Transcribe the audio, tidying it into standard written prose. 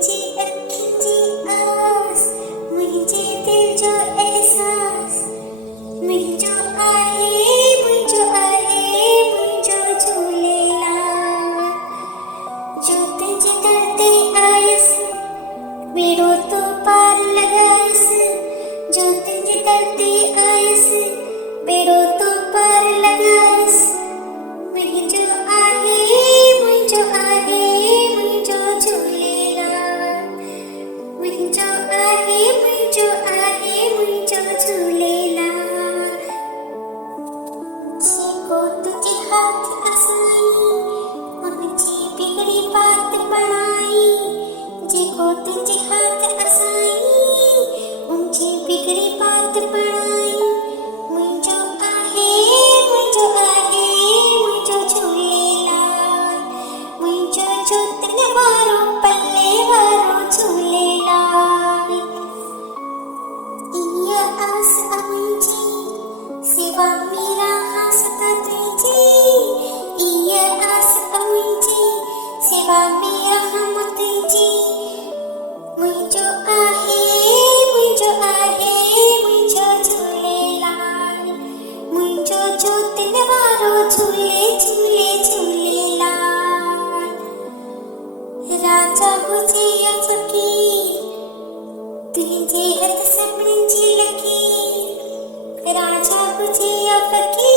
मुंहिंजी अखियुनि जी आस, मुंहिंजे दिल जो एहसास, मुंहिंजो आहे मुंहिंजो झूलेलाल। जो तुंहिंजे दर ते आयसि, बेड़ो तो पार लॻायसि। जो तुंहिंजे दर ते आयसि, बेड़ो तो पार लॻायसि। मुंहिंजो आहे मुंहिंजो झूलेलाल। मुंहिंजो आहे मुंहिंजो झूलेलाल। जेको तुंहिंजे हाथ असाई, मुंहिंजी बिगड़ी बात बणाई। जेको तुंहिंजे हाथ असाई, मुंहिंजी बिगड़ी बात बणाई। मुंहिंजो आहे मुंहिंजो झूलेलाल। मुंहिंजो जोतन वारो पल्ले वारो झूलेलाल। इहा आस मुंहिंजी, सेवा मेरा हासता तुंहिंजी। इहा आस मुंहिंजी, सेवा मेरा हम तुंहिंजी। मुंहिंजो आहे मुंहिंजो झूलेलाल। मुंहिंजो जोतन वारो झूलेलाल। राजा हुजे या फ़क़ीर, तुंहिंजे हथ सभिनी जी लकीर। राजा हुजे या फ़क़ीर,